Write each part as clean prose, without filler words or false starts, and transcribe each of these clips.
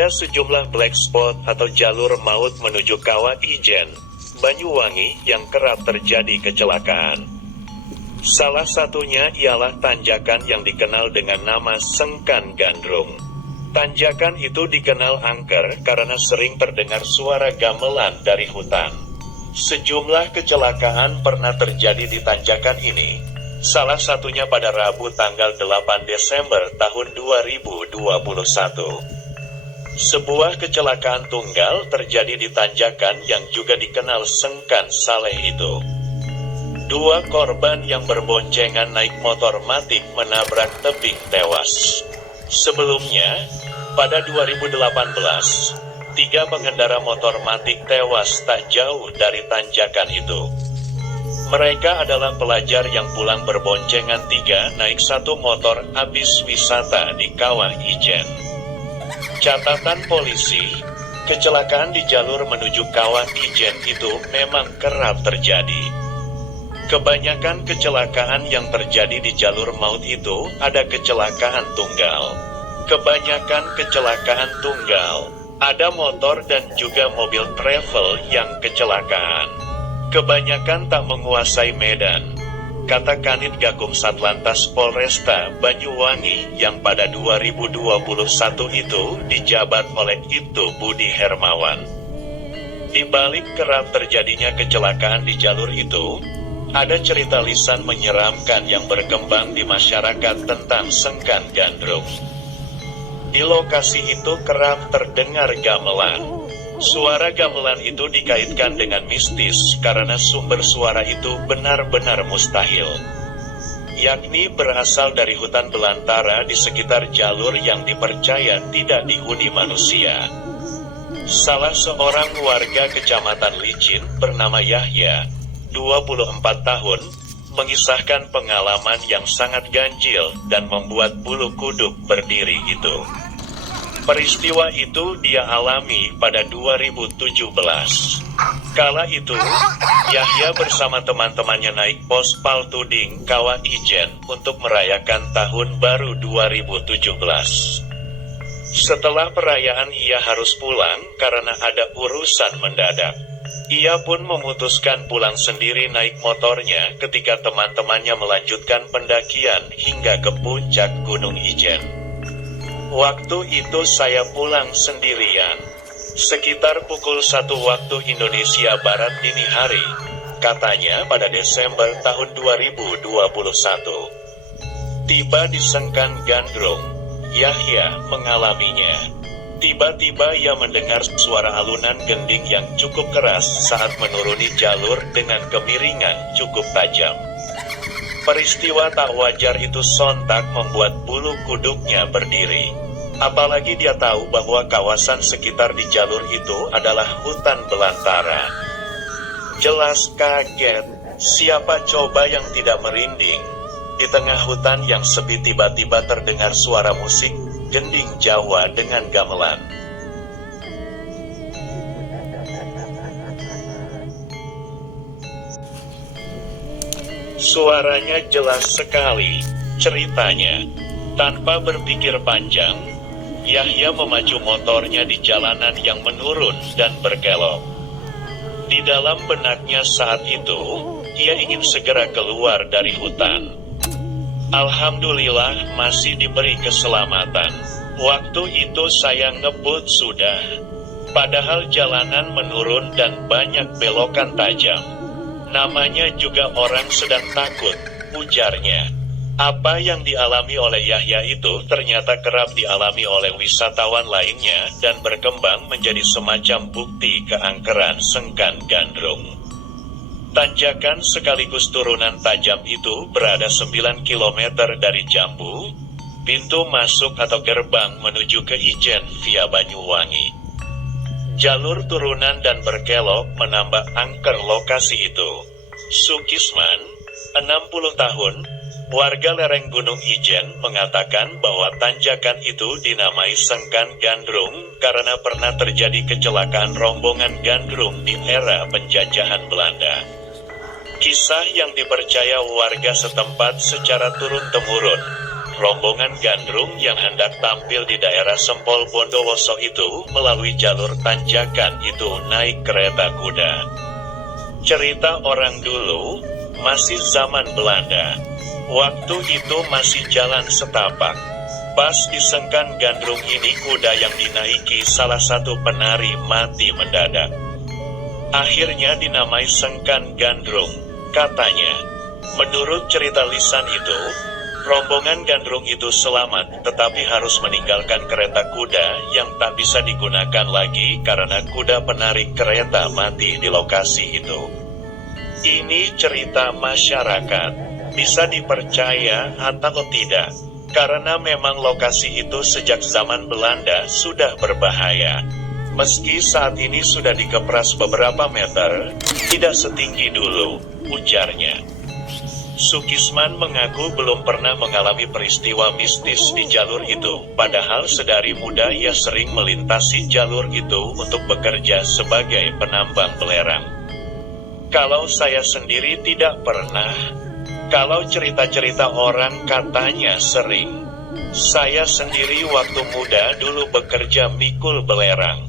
Ada sejumlah black spot atau jalur maut menuju Kawah Ijen, Banyuwangi yang kerap terjadi kecelakaan. Salah satunya ialah tanjakan yang dikenal dengan nama Sengkan Gandrung. Tanjakan itu dikenal angker karena sering terdengar suara gamelan dari hutan. Sejumlah kecelakaan pernah terjadi di tanjakan ini, salah satunya pada Rabu tanggal 8 Desember tahun 2021. Sebuah kecelakaan tunggal terjadi di tanjakan yang juga dikenal Sengkan Saleh itu. Dua korban yang berboncengan naik motor matic menabrak tebing tewas. Sebelumnya, pada 2018, 3 pengendara motor matic tewas tak jauh dari tanjakan itu. Mereka adalah pelajar yang pulang berboncengan 3 naik 1 motor habis wisata di Kawah Ijen. Catatan polisi, kecelakaan di jalur menuju Kawah Ijen itu memang kerap terjadi. Kebanyakan kecelakaan yang terjadi di jalur maut itu ada kecelakaan tunggal. Kebanyakan kecelakaan tunggal, ada motor dan juga mobil travel yang kecelakaan. Kebanyakan tak menguasai medan, kata Kanit Gakum Satlantas Polresta Banyuwangi yang pada 2021 itu dijabat oleh Ibtu Budi Hermawan. Di balik kerap terjadinya kecelakaan di jalur itu, ada cerita lisan menyeramkan yang berkembang di masyarakat tentang Sengkan Gandrung. Di lokasi itu kerap terdengar gamelan. Suara gamelan itu dikaitkan dengan mistis karena sumber suara itu benar-benar mustahil, yakni berasal dari hutan belantara di sekitar jalur yang dipercaya tidak dihuni manusia. Salah seorang warga Kecamatan Licin bernama Yahya, 24 tahun, mengisahkan pengalaman yang sangat ganjil dan membuat bulu kuduk berdiri itu. Peristiwa itu dia alami pada 2017. Kala itu, Yahya bersama teman-temannya naik pos Paltuding Kawah Ijen untuk merayakan tahun baru 2017. Setelah perayaan ia harus pulang karena ada urusan mendadak. Ia pun memutuskan pulang sendiri naik motornya ketika teman-temannya melanjutkan pendakian hingga ke puncak Gunung Ijen. Waktu itu saya pulang sendirian, sekitar pukul 1 waktu Indonesia Barat dini hari, katanya pada Desember tahun 2021. Tiba di Sengkan Gandrung, Yahya mengalaminya. Tiba-tiba ia mendengar suara alunan gending yang cukup keras saat menuruni jalur dengan kemiringan cukup tajam. Peristiwa tak wajar itu sontak membuat bulu kuduknya berdiri. Apalagi dia tahu bahwa kawasan sekitar di jalur itu adalah hutan belantara. Jelas kaget, siapa coba yang tidak merinding? Di tengah hutan yang sepi tiba-tiba terdengar suara musik gending Jawa dengan gamelan. Suaranya jelas sekali. Ceritanya, tanpa berpikir panjang, Yahya memacu motornya di jalanan yang menurun dan berkelok. Di dalam benaknya saat itu, ia ingin segera keluar dari hutan. Alhamdulillah masih diberi keselamatan. Waktu itu saya ngebut sudah. Padahal jalanan menurun dan banyak belokan tajam. Namanya juga orang sedang takut, ujarnya. Apa yang dialami oleh Yahya itu ternyata kerap dialami oleh wisatawan lainnya dan berkembang menjadi semacam bukti keangkeran Sengkan Gandrung. Tanjakan sekaligus turunan tajam itu berada 9 km dari Jambu, pintu masuk atau gerbang menuju ke Ijen via Banyuwangi. Jalur turunan dan berkelok menambah angker lokasi itu. Sukisman, 60 tahun, warga lereng Gunung Ijen mengatakan bahwa tanjakan itu dinamai Sengkan Gandrung karena pernah terjadi kecelakaan rombongan gandrung di era penjajahan Belanda. Kisah yang dipercaya warga setempat secara turun-temurun rombongan Gandrung yang hendak tampil di daerah Sempol Bondowoso itu melalui jalur tanjakan itu naik kereta kuda. Cerita orang dulu, masih zaman Belanda. Waktu itu masih jalan setapak. Pas di Sengkan Gandrung ini kuda yang dinaiki salah satu penari mati mendadak. Akhirnya dinamai Sengkan Gandrung, katanya. Menurut cerita lisan itu, rombongan Gandrung itu selamat tetapi harus meninggalkan kereta kuda yang tak bisa digunakan lagi karena kuda penarik kereta mati di lokasi itu. Ini cerita masyarakat, bisa dipercaya atau tidak, karena memang lokasi itu sejak zaman Belanda sudah berbahaya. Meski saat ini sudah dikepras beberapa meter, tidak setinggi dulu, ujarnya. Sukisman mengaku belum pernah mengalami peristiwa mistis di jalur itu, padahal sedari muda ia sering melintasi jalur itu untuk bekerja sebagai penambang belerang. Kalau saya sendiri tidak pernah, kalau cerita-cerita orang katanya sering. Saya sendiri waktu muda dulu bekerja mikul belerang.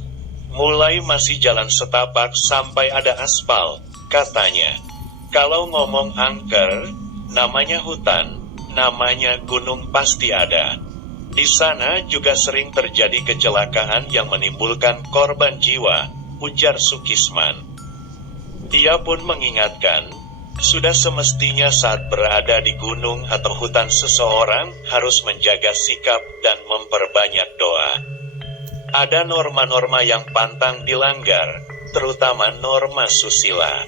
Mulai masih jalan setapak sampai ada aspal, katanya. Kalau ngomong angker, namanya hutan, namanya gunung pasti ada. Di sana juga sering terjadi kecelakaan yang menimbulkan korban jiwa, ujar Sukisman. Dia pun mengingatkan, sudah semestinya saat berada di gunung atau hutan seseorang harus menjaga sikap dan memperbanyak doa. Ada norma-norma yang pantang dilanggar, terutama norma susila.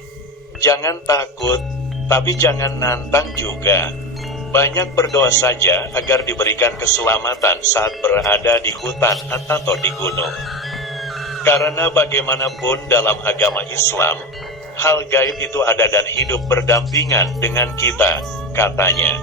Jangan takut, tapi jangan nantang juga. Banyak berdoa saja agar diberikan keselamatan saat berada di hutan atau di gunung. Karena bagaimanapun dalam agama Islam, hal gaib itu ada dan hidup berdampingan dengan kita, katanya.